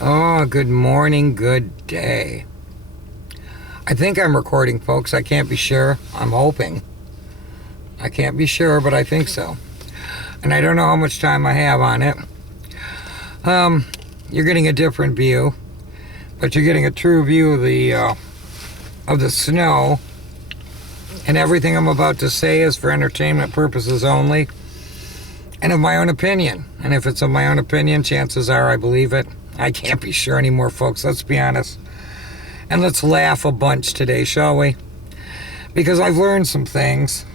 Oh, good morning, good day. I think I'm recording, folks. I can't be sure. I'm hoping. I can't be sure, but I think so. And I don't know how much time I have on it. You're getting a different view, but you're getting a true view of the snow. And everything I'm about to say is for entertainment purposes only, and of my own opinion. And if it's of my own opinion, chances are I believe it. I can't be sure anymore, folks. Let's be honest. And let's laugh a bunch today, shall we? Because I've learned some things.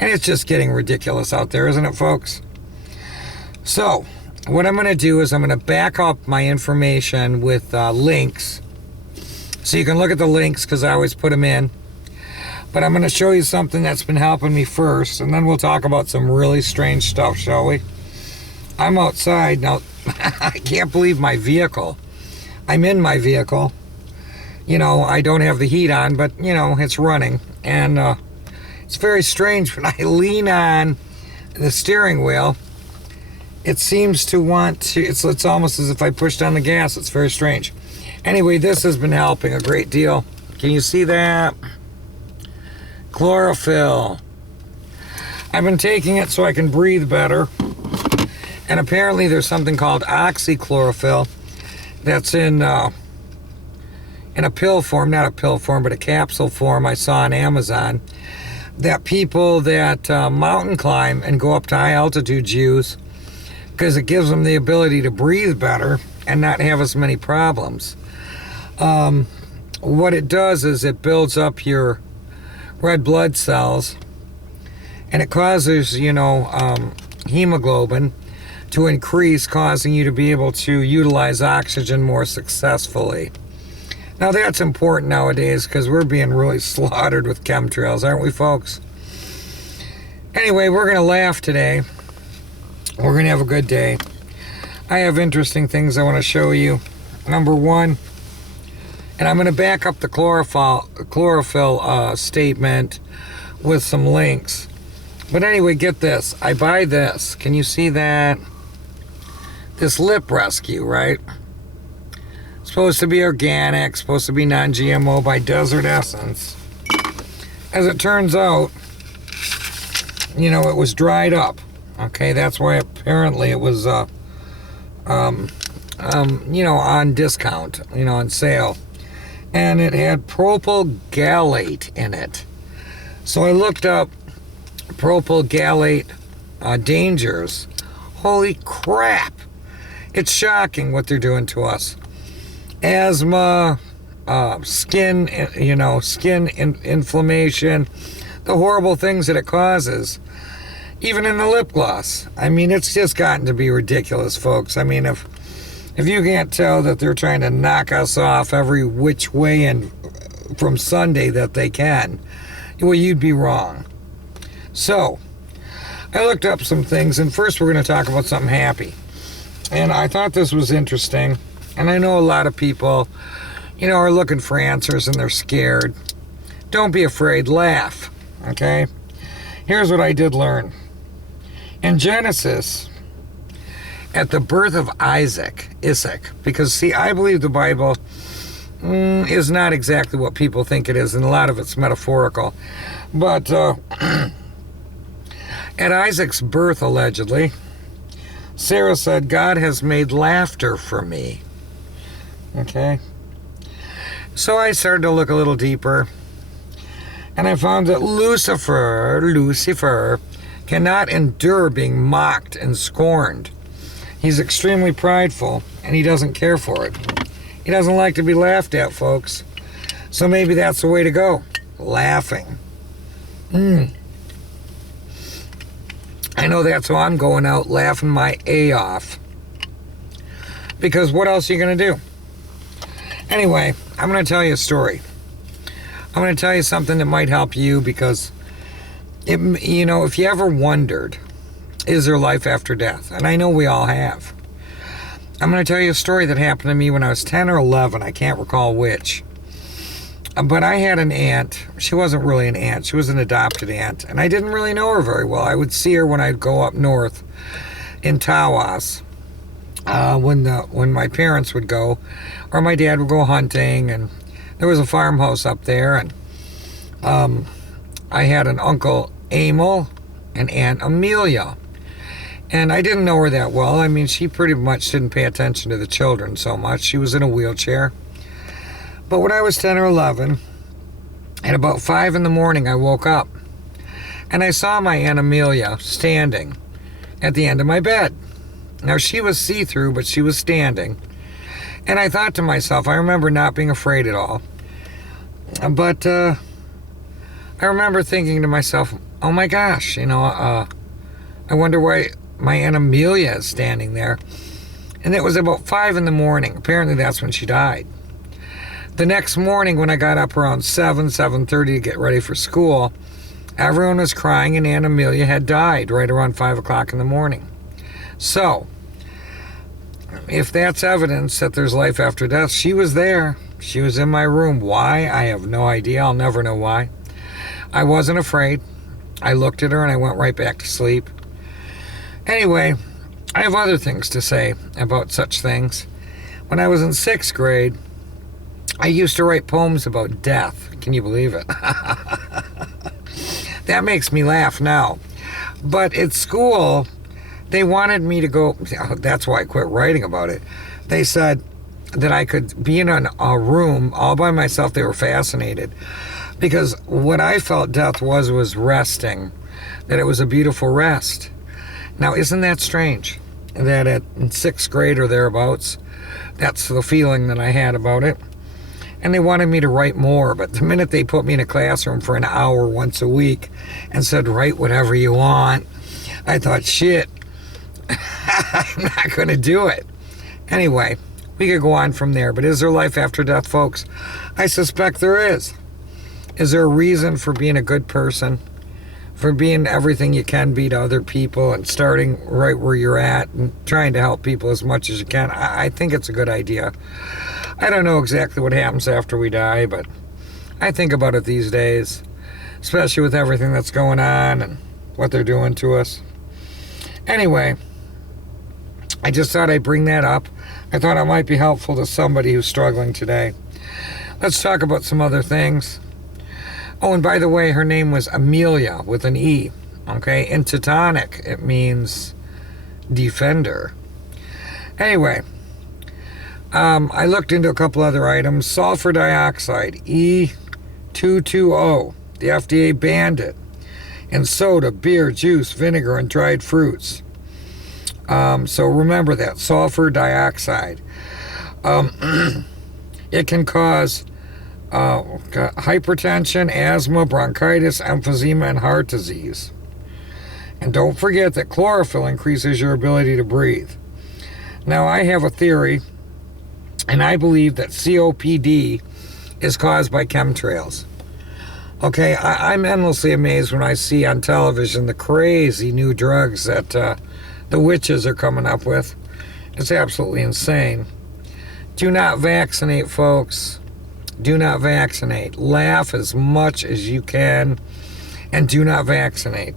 And it's just getting ridiculous out there, isn't it, folks? So, what I'm going to do is I'm going to back up my information with links. So you can look at the links because I always put them in. But I'm going to show you something that's been helping me first. And then we'll talk about some really strange stuff, shall we? I'm outside. Now, I can't believe my vehicle. I'm in my vehicle. You know, I don't have the heat on, but, you know, it's running. And it's very strange when I lean on the steering wheel. It seems to want to, it's almost as if I pushed on the gas. It's very strange. Anyway, this has been helping a great deal. Can you see that? Chlorophyll. I've been taking it so I can breathe better. And apparently there's something called oxychlorophyll that's in a pill form, not a pill form, but a capsule form I saw on Amazon, that people that mountain climb and go up to high altitudes use because it gives them the ability to breathe better and not have as many problems. What it does is it builds up your red blood cells, and it causes, hemoglobin to increase, causing you to be able to utilize oxygen more successfully. Now that's important nowadays because we're being really slaughtered with chemtrails, aren't we, folks? Anyway, we're going to laugh today. We're going to have a good day. I have interesting things I want to show you. Number one, and I'm going to back up the chlorophyll statement with some links. But anyway, get this. I buy this. Can you see that? This lip rescue, right? Supposed to be organic, supposed to be non-GMO by Desert Essence. As it turns out, it was dried up. Okay, that's why apparently it was, on discount, on sale. And it had propyl gallate in it. So I looked up propyl gallate dangers. Holy crap! It's shocking what they're doing to us. Asthma, skin inflammation, the horrible things that it causes. Even in the lip gloss. I mean, it's just gotten to be ridiculous, folks. I mean, if you can't tell that they're trying to knock us off every which way and from Sunday that they can, well, you'd be wrong. So, I looked up some things, and first we're going to talk about something happy. And I thought this was interesting, and I know a lot of people, are looking for answers and they're scared. Don't be afraid, laugh, okay? Here's what I did learn. In Genesis, at the birth of Isaac, because see, I believe the Bible is not exactly what people think it is, and a lot of it's metaphorical. But at Isaac's birth, allegedly, Sarah said, God has made laughter for me. Okay? So I started to look a little deeper, and I found that Lucifer, cannot endure being mocked and scorned. He's extremely prideful, and he doesn't care for it. He doesn't like to be laughed at, folks. So maybe that's the way to go. Laughing. I know that's how I'm going out, laughing my A off. Because what else are you going to do? Anyway, I'm going to tell you a story. I'm going to tell you something that might help you because, if you ever wondered, is there life after death? And I know we all have. I'm going to tell you a story that happened to me when I was 10 or 11. I can't recall which. But I had an aunt. She wasn't really an aunt. She was an adopted aunt. And I didn't really know her very well. I would see her when I'd go up north in Tawas. when my parents would go, or my dad would go hunting, and there was a farmhouse up there, and I had an Uncle Emil and Aunt Amelia. And I didn't know her that well. I mean, she pretty much didn't pay attention to the children so much. She was in a wheelchair. But when I was 10 or 11, at about 5 in the morning, I woke up. And I saw my Aunt Amelia standing at the end of my bed. Now, she was see-through, but she was standing. And I thought to myself, I remember not being afraid at all. But I remember thinking to myself, oh my gosh, I wonder why my Aunt Amelia is standing there. And it was about 5 in the morning. Apparently that's when she died. The next morning when I got up around 7:30 to get ready for school, everyone was crying and Aunt Amelia had died right around 5 o'clock in the morning. So, if that's evidence that there's life after death, she was there. She was in my room. Why? I have no idea. I'll never know why. I wasn't afraid. I looked at her and I went right back to sleep. Anyway, I have other things to say about such things. When I was in 6th grade, I used to write poems about death. Can you believe it? That makes me laugh now. But at school, they wanted me to go, that's why I quit writing about it. They said that I could be in a room all by myself. They were fascinated. Because what I felt death was resting. That it was a beautiful rest. Now, isn't that strange? That in 6th grade or thereabouts, that's the feeling that I had about it. And they wanted me to write more, but the minute they put me in a classroom for an hour once a week and said, write whatever you want, I thought, shit, I'm not going to do it. Anyway, we could go on from there, but is there life after death, folks? I suspect there is. Is there a reason for being a good person? For being everything you can be to other people and starting right where you're at and trying to help people as much as you can? I think it's a good idea. I don't know exactly what happens after we die, but I think about it these days, especially with everything that's going on and what they're doing to us. Anyway, I just thought I'd bring that up. I thought it might be helpful to somebody who's struggling today. Let's talk about some other things. Oh, and by the way, her name was Amelia with an E. Okay, in Teutonic, it means defender. Anyway, I looked into a couple other items. Sulfur dioxide, E220. The FDA banned it in soda, beer, juice, vinegar, and dried fruits. So remember that, sulfur dioxide. It can cause hypertension, asthma, bronchitis, emphysema, and heart disease. And don't forget that chlorophyll increases your ability to breathe. Now, I have a theory, and I believe that COPD is caused by chemtrails. Okay, I'm endlessly amazed when I see on television the crazy new drugs that the witches are coming up with. It's absolutely insane. Do not vaccinate, folks. Do not vaccinate. Laugh as much as you can and do not vaccinate.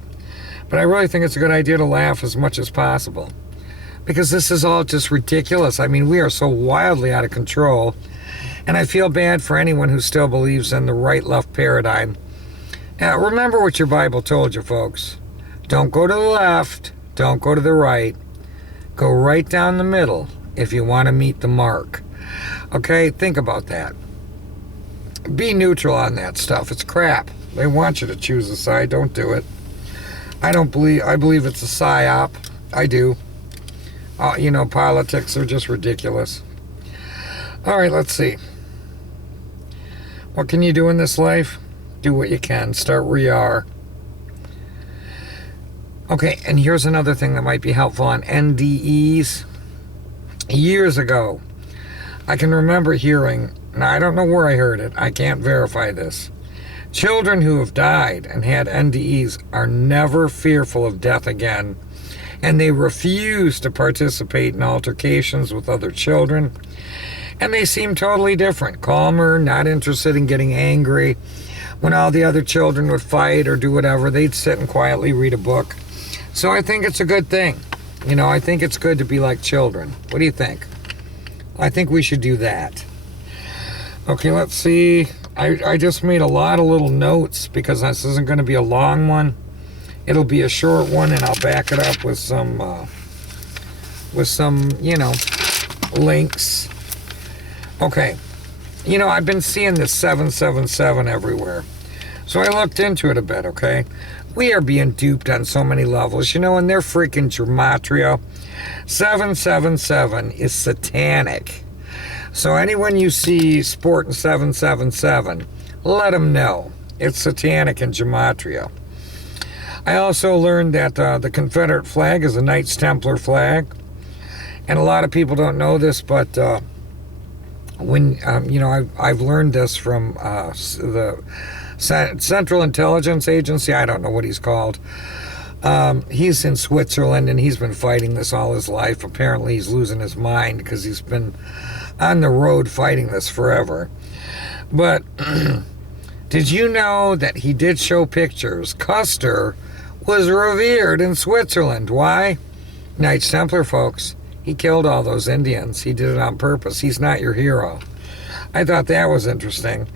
But I really think it's a good idea to laugh as much as possible, because this is all just ridiculous. I mean, we are so wildly out of control, and I feel bad for anyone who still believes in the right-left paradigm. Now, remember what your Bible told you, folks. Don't go to the left, don't go to the right. Go right down the middle if you want to meet the mark. Okay, think about that. Be neutral on that stuff. It's crap. They want you to choose a side. Don't do it. I believe it's a psyop. I do. Politics are just ridiculous. All right, let's see. What can you do in this life? Do what you can. Start where you are. Okay, and here's another thing that might be helpful on NDEs. Years ago, I can remember hearing, now I don't know where I heard it, I can't verify this. Children who have died and had NDEs are never fearful of death again, and they refuse to participate in altercations with other children, and they seem totally different, calmer, not interested in getting angry. When all the other children would fight or do whatever, they'd sit and quietly read a book. So I think it's a good thing. You know, I think it's good to be like children. What do you think? I think we should do that. Okay, let's see. I just made a lot of little notes because this isn't going to be a long one. It'll be a short one, and I'll back it up with some, you know, links. Okay. You know, I've been seeing this 777 everywhere. So I looked into it a bit, okay? We are being duped on so many levels, you know, and their freaking gematria. 777 is satanic. So anyone you see sporting 777, let them know. It's satanic in gematria. I also learned that the Confederate flag is a Knights Templar flag. And a lot of people don't know this, but when, you know, I've learned this from the Central Intelligence Agency. I don't know what he's called. He's in Switzerland, and he's been fighting this all his life. Apparently he's losing his mind because he's been on the road fighting this forever. But did you know that he did show pictures? Custer was revered in Switzerland. Why? Knights Templar, folks. He killed all those Indians. He did it on purpose. He's not your hero. I thought that was interesting.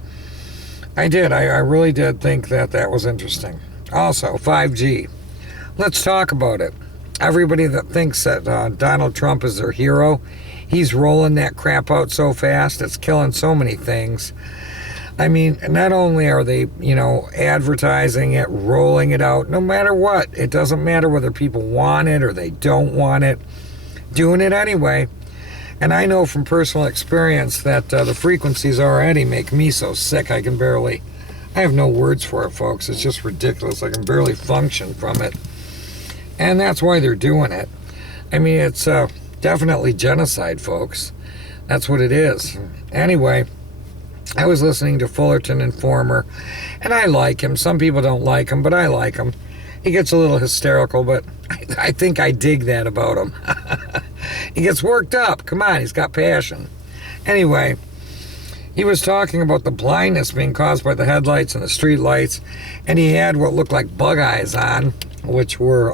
I did. I really did think that was interesting. Also, 5G. Let's talk about it. Everybody that thinks that Donald Trump is their hero, he's rolling that crap out so fast, it's killing so many things. I mean, not only are they, you know, advertising it, rolling it out, no matter what. It doesn't matter whether people want it or they don't want it. Doing it anyway. And I know from personal experience that the frequencies already make me so sick I have no words for it, folks. It's just ridiculous. I can barely function from it. And that's why they're doing it. I mean, it's definitely genocide, folks. That's what it is. Anyway, I was listening to Fullerton Informer, and I like him. Some people don't like him, but I like him. He gets a little hysterical, but I think I dig that about him. He gets worked up. Come on, he's got passion. Anyway, he was talking about the blindness being caused by the headlights and the street lights, and he had what looked like bug eyes on, which were,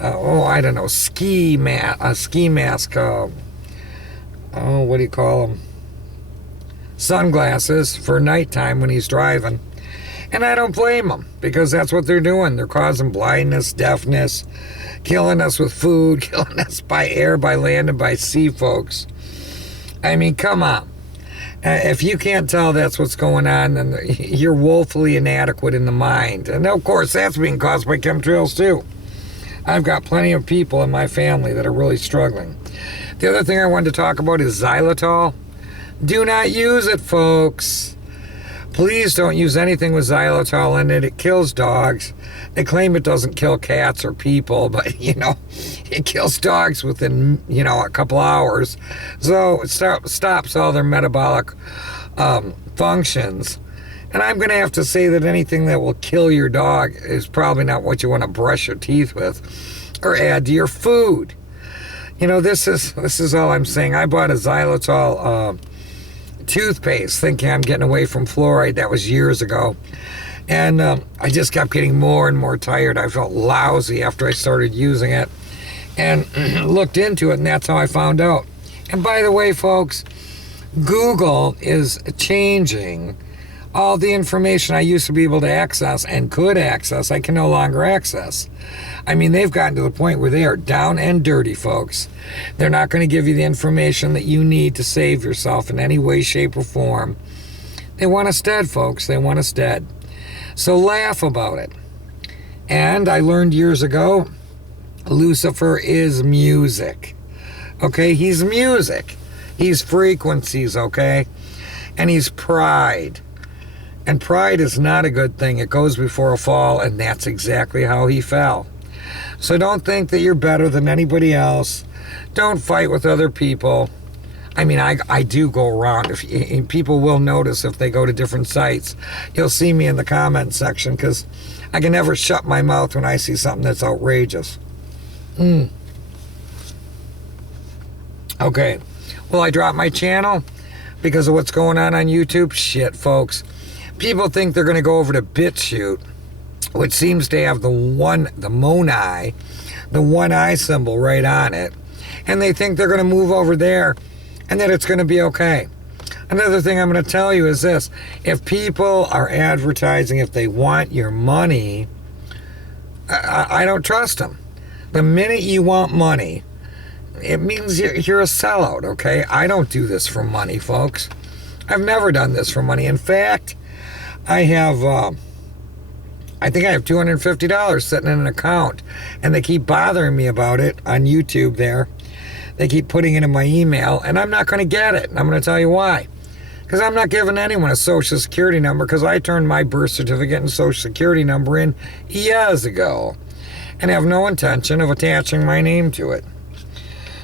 I don't know, ski mask, what do you call them? Sunglasses for nighttime when he's driving. And I don't blame them, because that's what they're doing. They're causing blindness, deafness, killing us with food, killing us by air, by land, and by sea, folks. I mean, come on. If you can't tell that's what's going on, then you're woefully inadequate in the mind. And of course, that's being caused by chemtrails too. I've got plenty of people in my family that are really struggling. The other thing I wanted to talk about is xylitol. Do not use it, folks. Please don't use anything with xylitol in it. It kills dogs. They claim it doesn't kill cats or people, but, you know, it kills dogs within, you know, a couple hours. So it stops all their metabolic functions. And I'm going to have to say that anything that will kill your dog is probably not what you want to brush your teeth with or add to your food. You know, this is all I'm saying. I bought a xylitol toothpaste thinking I'm getting away from fluoride. That was years ago. And I just kept getting more and more tired. I felt lousy after I started using it and looked into it, and that's how I found out. And by the way, folks, Google is changing all the information I used to be able to access and could access. I can no longer access. I mean, they've gotten to the point where they are down and dirty, folks. They're not going to give you the information that you need to save yourself in any way, shape, or form. They want us dead, folks. They want us dead. So laugh about it. And I learned years ago, Lucifer is music. Okay? He's music. He's frequencies, okay? And he's pride. And pride is not a good thing. It goes before a fall, and that's exactly how he fell. So don't think that you're better than anybody else. Don't fight with other people. I mean, I do go around. People will notice if they go to different sites. You'll see me in the comment section because I can never shut my mouth when I see something that's outrageous. Okay. Well, I dropped my channel because of what's going on YouTube. Shit, folks. People think they're going to go over to BitChute, which seems to have the Monai, the one eye symbol right on it. And they think they're going to move over there and that it's going to be okay. Another thing I'm going to tell you is this. If people are advertising, if they want your money, I don't trust them. The minute you want money, it means you're a sellout, okay? I don't do this for money, folks. I've never done this for money. In fact, I think I have $250 sitting in an account, and they keep bothering me about it on YouTube there. They keep putting it in my email, and I'm not going to get it. And I'm going to tell you why. Because I'm not giving anyone a Social Security number, because I turned my birth certificate and Social Security number in years ago and have no intention of attaching my name to it.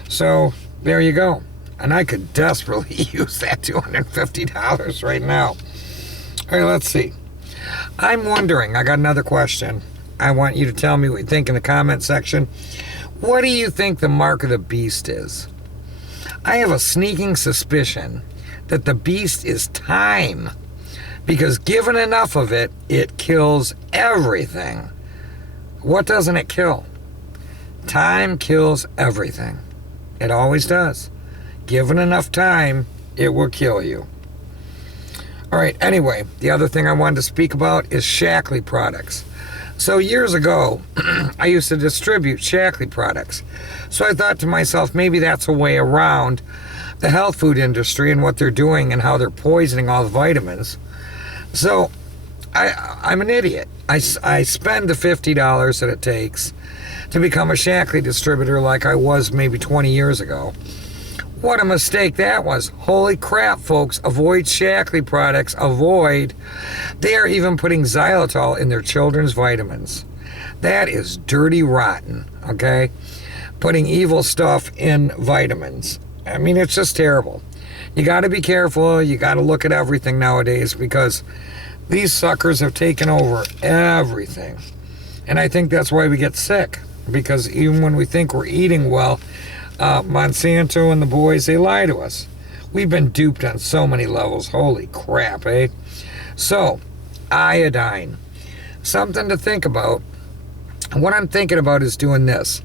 So there you go. And I could desperately use that $250 right now. All right, let's see. I'm wondering, I got another question. I want you to tell me what you think in the comment section. What do you think the mark of the beast is? I have a sneaking suspicion that the beast is time. Because given enough of it, it kills everything. What doesn't it kill? Time kills everything. It always does. Given enough time, it will kill you. All right, anyway, the other thing I wanted to speak about is Shaklee products. So years ago, I used to distribute Shaklee products. So I thought to myself, maybe that's a way around the health food industry and what they're doing and how they're poisoning all the vitamins. So I'm an idiot. I spend the $50 that it takes to become a Shaklee distributor like I was maybe 20 years ago. What a mistake that was. Holy crap, folks. Avoid Shaklee products. Avoid. They are even putting xylitol in their children's vitamins. That is dirty rotten, okay? Putting evil stuff in vitamins. I mean, it's just terrible. You got to be careful. You got to look at everything nowadays because these suckers have taken over everything. And I think that's why we get sick. Because even when we think we're eating well, Monsanto and the boys, they lie to us. We've been duped on so many levels. Holy crap, eh? So, iodine. Something to think about. What I'm thinking about is doing this.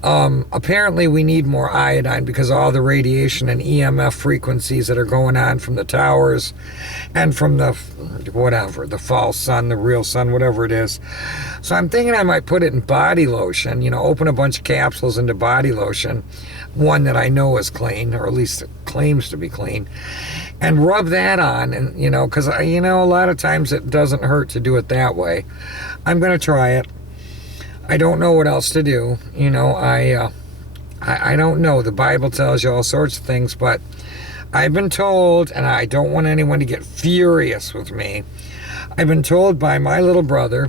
Apparently we need more iodine because of all the radiation and EMF frequencies that are going on from the towers and from the false sun, the real sun, whatever it is. So I'm thinking I might put it in body lotion, open a bunch of capsules into body lotion, one that I know is clean, or at least it claims to be clean, and rub that on, and because a lot of times it doesn't hurt to do it that way. I'm going to try it. I don't know what else to do. I don't know. The Bible tells you all sorts of things, but I've been told, and I don't want anyone to get furious with me, I've been told by my little brother,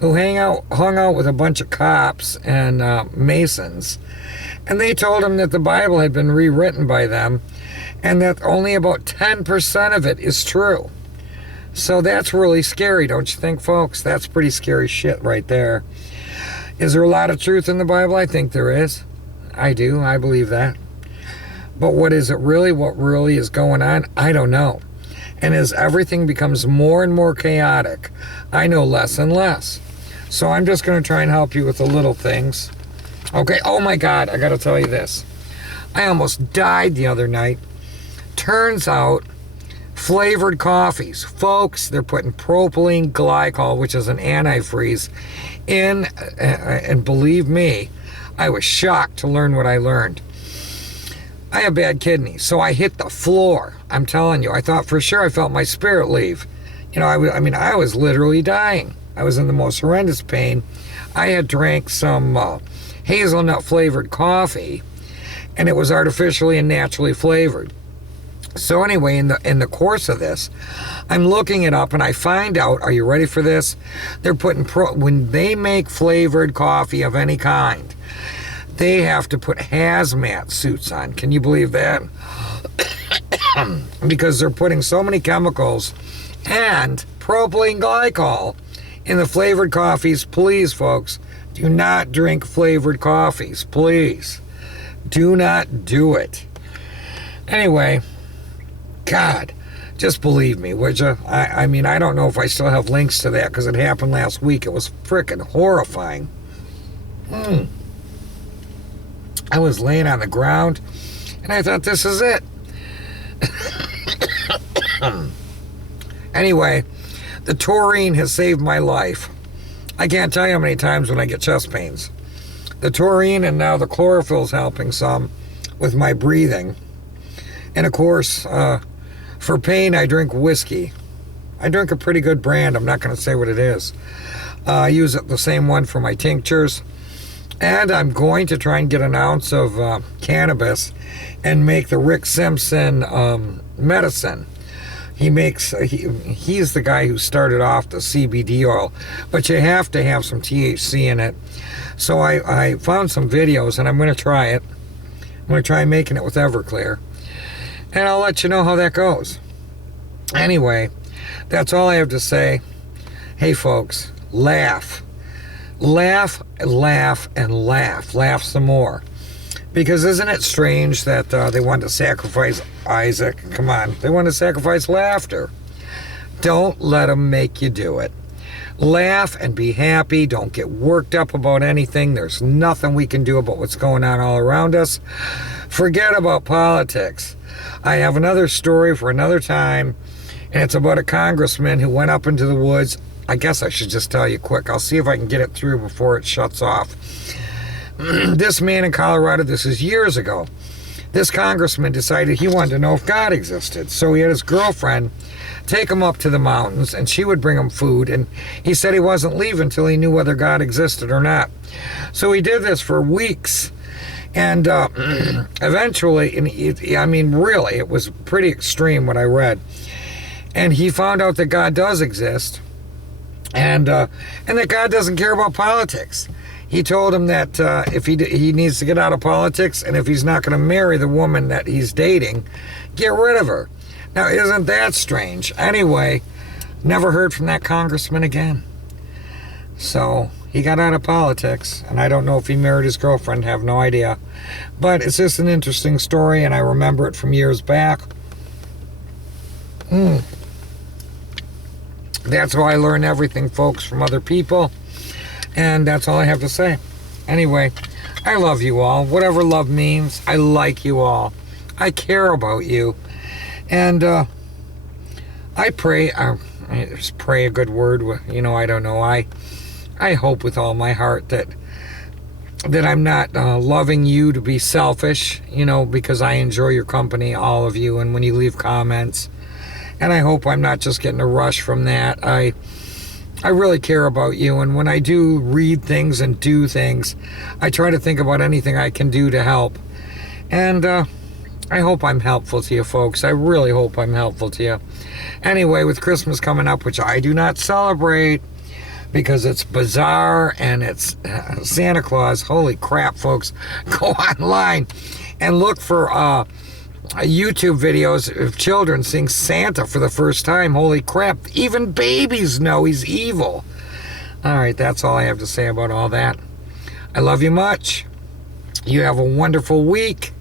who hung out with a bunch of cops and Masons, and they told him that the Bible had been rewritten by them, and that only about 10% of it is true. So that's really scary, don't you think, folks? That's pretty scary shit right there. Is there a lot of truth in the Bible? I think there is. I do. I believe that. But what is it really? What really is going on? I don't know. And as everything becomes more and more chaotic, I know less and less. So I'm just going to try and help you with the little things. Okay. Oh my God. I got to tell you this. I almost died the other night. Turns out flavored coffees, folks, they're putting propylene glycol, which is an antifreeze, in, and believe me, I was shocked to learn what I learned. I have bad kidneys, so I hit the floor. I'm telling you, I thought for sure I felt my spirit leave. I was literally dying. I was in the most horrendous pain. I had drank some hazelnut flavored coffee, and it was artificially and naturally flavored. So anyway, in the course of this, I'm looking it up and I find out, are you ready for this? They're putting, when they make flavored coffee of any kind, they have to put hazmat suits on. Can you believe that? Because they're putting so many chemicals and propylene glycol in the flavored coffees. Please, folks, do not drink flavored coffees. Please. Do not do it. Anyway, God, just believe me, would you? I don't know if I still have links to that because it happened last week. It was frickin' horrifying. I was laying on the ground, and I thought, this is it. Anyway, the taurine has saved my life. I can't tell you how many times when I get chest pains. The taurine and now the chlorophyll is helping some with my breathing. And of course, for pain, I drink whiskey. I drink a pretty good brand. I'm not going to say what it is. I use the same one for my tinctures. And I'm going to try and get an ounce of cannabis and make the Rick Simpson medicine. He's the guy who started off the CBD oil, but you have to have some THC in it. So I found some videos, and I'm going to try it. I'm going to try making it with Everclear, and I'll let you know how that goes. Anyway, that's all I have to say. Hey folks, laugh. Laugh, laugh, and laugh. Laugh some more. Because isn't it strange that they wanted to sacrifice Isaac? Come on, they want to sacrifice laughter. Don't let them make you do it. Laugh and be happy. Don't get worked up about anything. There's nothing we can do about what's going on all around us. Forget about politics. I have another story for another time, and it's about a congressman who went up into the woods. I guess I should just tell you quick. I'll see if I can get it through before it shuts off. This man in Colorado, this is years ago, this congressman decided he wanted to know if God existed. So he had his girlfriend take him up to the mountains, and she would bring him food, and he said he wasn't leaving until he knew whether God existed or not. So he did this for weeks, and eventually, really, it was pretty extreme what I read, and he found out that God does exist, and that God doesn't care about politics. He told him that if he needs to get out of politics, and if he's not going to marry the woman that he's dating, get rid of her. Now, isn't that strange? Anyway, never heard from that congressman again. So he got out of politics, and I don't know if he married his girlfriend, have no idea. But it's just an interesting story, and I remember it from years back. That's how I learn everything, folks, from other people. And that's all I have to say. Anyway, I love you all. Whatever love means, I like you all. I care about you. And I pray, I just pray a good word. I don't know. I hope with all my heart that I'm not loving you to be selfish, because I enjoy your company, all of you, and when you leave comments. And I hope I'm not just getting a rush from that. I really care about you, and when I do read things and do things, I try to think about anything I can do to help. And I hope I'm helpful to you folks. I really hope I'm helpful to you. Anyway, with Christmas coming up, which I do not celebrate because it's bizarre and it's Santa Claus. Holy crap, folks. Go online and look for YouTube videos of children seeing Santa for the first time. Holy crap. Even babies know he's evil. All right, that's all I have to say about all that. I love you much. You have a wonderful week.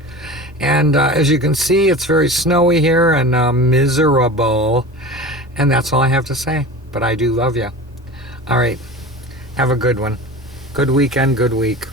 And as you can see, it's very snowy here and miserable. And that's all I have to say. But I do love you. All right. Have a good one. Good weekend, good week.